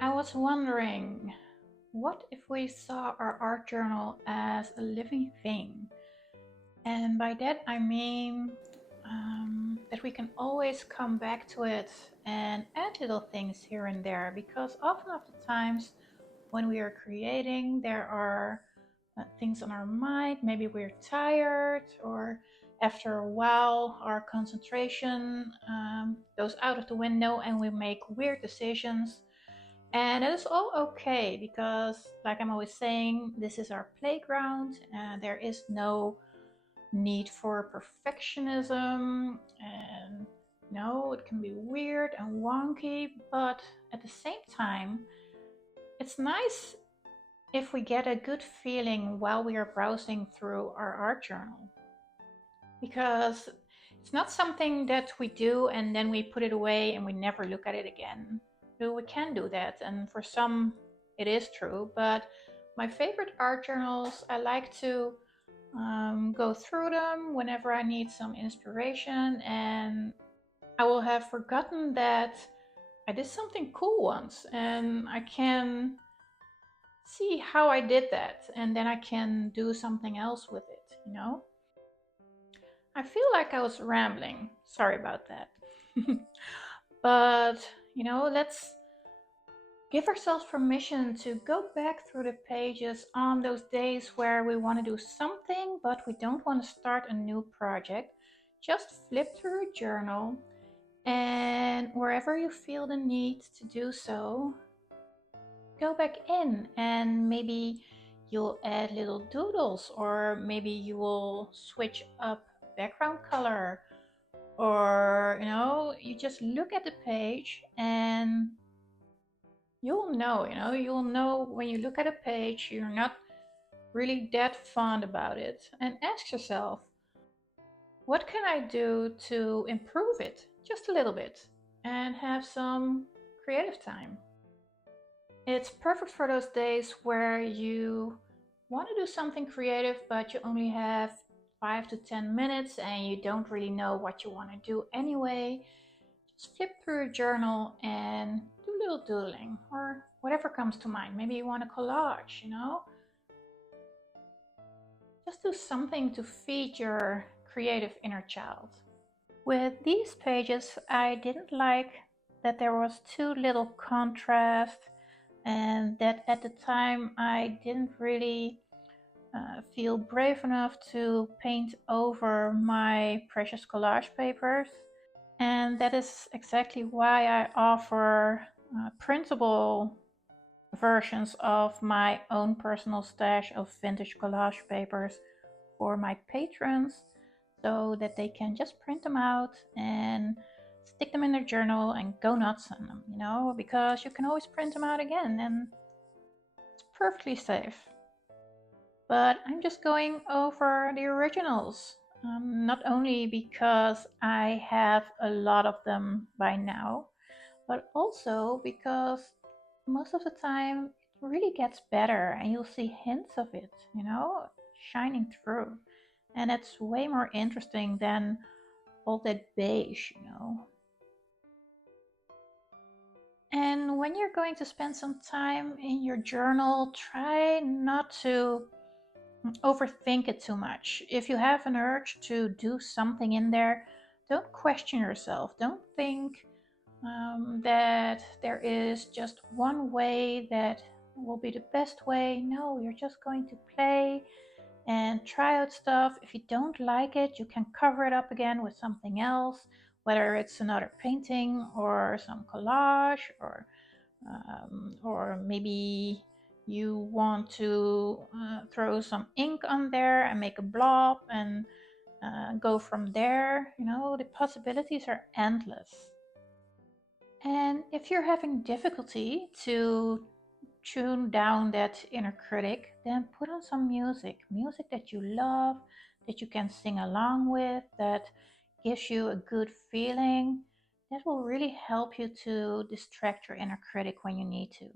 I was wondering, what if we saw our art journal as a living thing? And by that I mean that we can always come back to it and add little things here and there, because often of the times when we are creating, there are things on our mind. Maybe we're tired, or after a while, our concentration goes out of the window and we make weird decisions. And it is all okay because, like I'm always saying, this is our playground and there is no need for perfectionism. And no, it can be weird and wonky, but at the same time, it's nice if we get a good feeling while we are browsing through our art journal, because it's not something that we do and then we put it away and we never look at it again. No, we can do that, and for some it is true, but my favorite art journals, I like to go through them whenever I need some inspiration, and I will have forgotten that I did something cool once and I can see how I did that, and then I can do something else with it. I feel like I was rambling. Sorry about that. But, let's give ourselves permission to go back through the pages on those days where we want to do something, but we don't want to start a new project. Just flip through a journal, and wherever you feel the need to do so, go back in, and maybe you'll add little doodles, or maybe you will switch up background color, or you just look at the page and you'll know when you look at a page you're not really that fond about it, and ask yourself, what can I do to improve it just a little bit and have some creative time. It's perfect for those days where you want to do something creative, but you only have 5 to 10 minutes and you don't really know what you want to do anyway. Just flip through a journal and do a little doodling or whatever comes to mind. Maybe you want a collage. Just do something to feed your creative inner child. With these pages, I didn't like that there was too little contrast, and that at the time I didn't really feel brave enough to paint over my precious collage papers. And that is exactly why I offer printable versions of my own personal stash of vintage collage papers for my patrons, so that they can just print them out and stick them in their journal and go nuts on them, because you can always print them out again and it's perfectly safe. But I'm just going over the originals, not only because I have a lot of them by now, but also because most of the time it really gets better and you'll see hints of it, shining through. And it's way more interesting than all that beige. And when you're going to spend some time in your journal, try not to overthink it too much. If you have an urge to do something in there, don't question yourself. Don't think that there is just one way that will be the best way. No, you're just going to play and try out stuff. If you don't like it, you can cover it up again with something else, whether it's another painting or some collage, or maybe you want to throw some ink on there and make a blob and go from there. The possibilities are endless. And if you're having difficulty to tune down that inner critic, then put on some music that you love, that you can sing along with, that gives you a good feeling. That will really help you to distract your inner critic when you need to.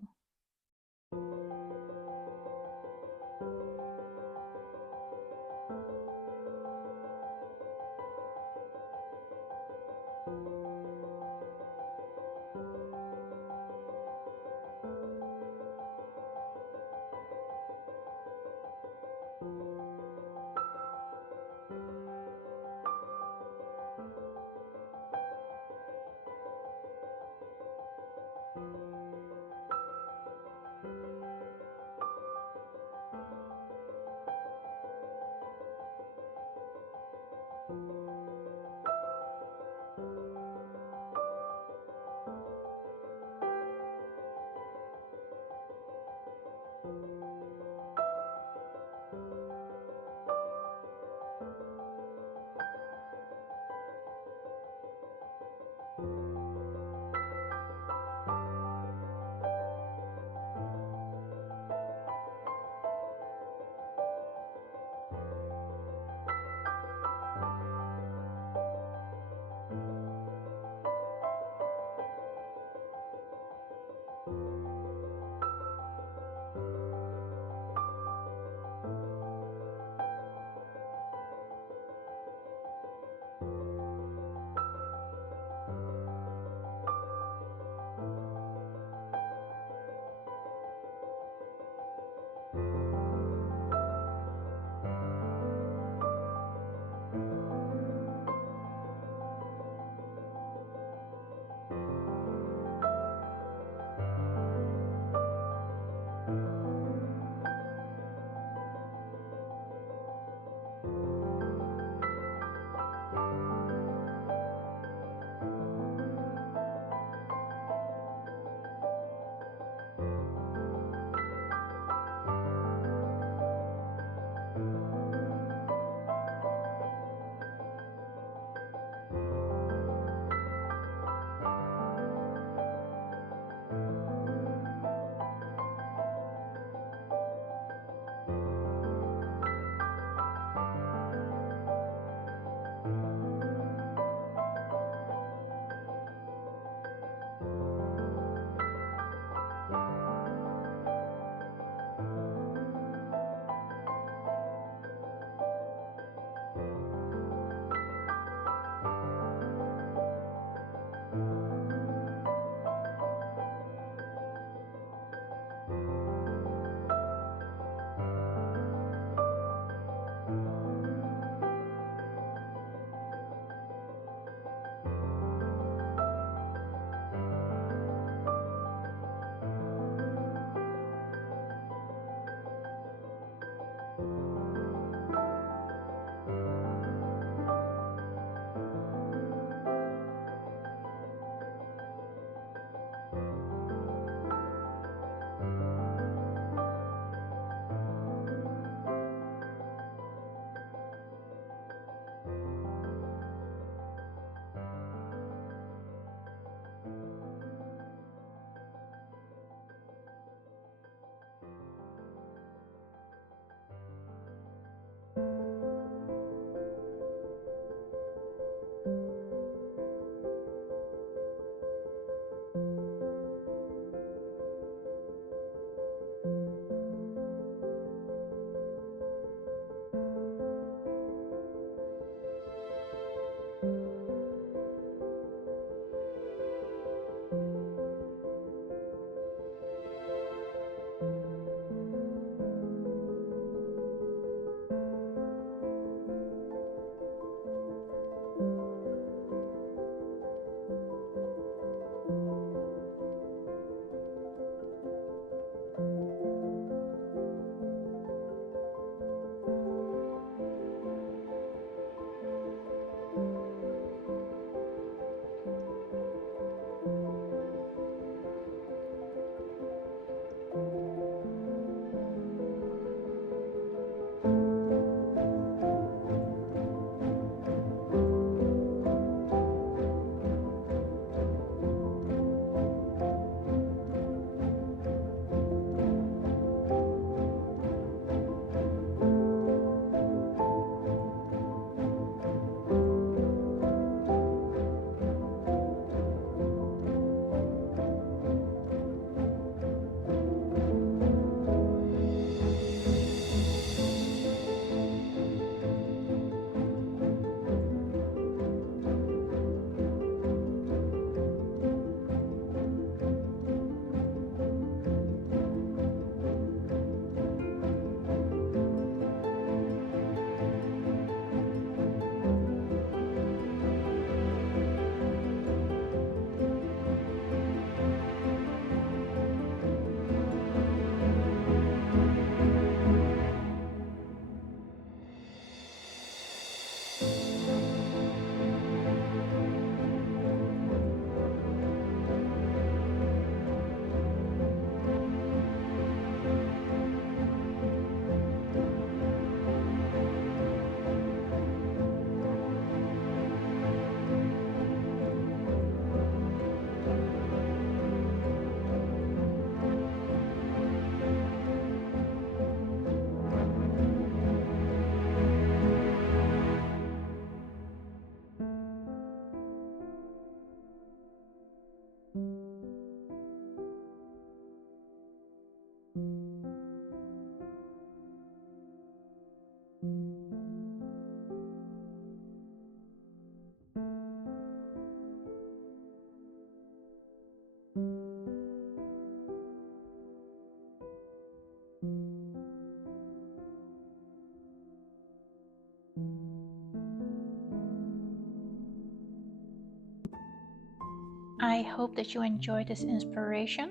I hope that you enjoyed this inspiration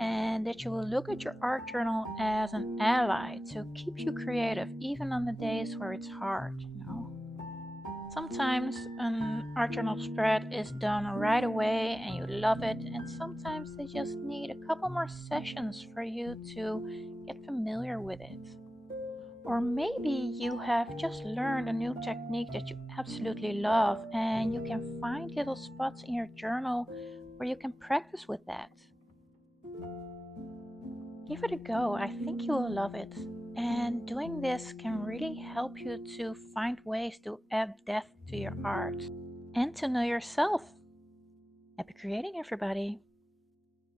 and that you will look at your art journal as an ally to keep you creative even on the days where it's hard, you know. Sometimes an art journal spread is done right away and you love it, and sometimes they just need a couple more sessions for you to get familiar with it. Or maybe you have just learned a new technique that you absolutely love and you can find little spots in your journal where you can practice with that. Give it a go, I think you will love it. And doing this can really help you to find ways to add depth to your art and to know yourself. Happy creating, everybody!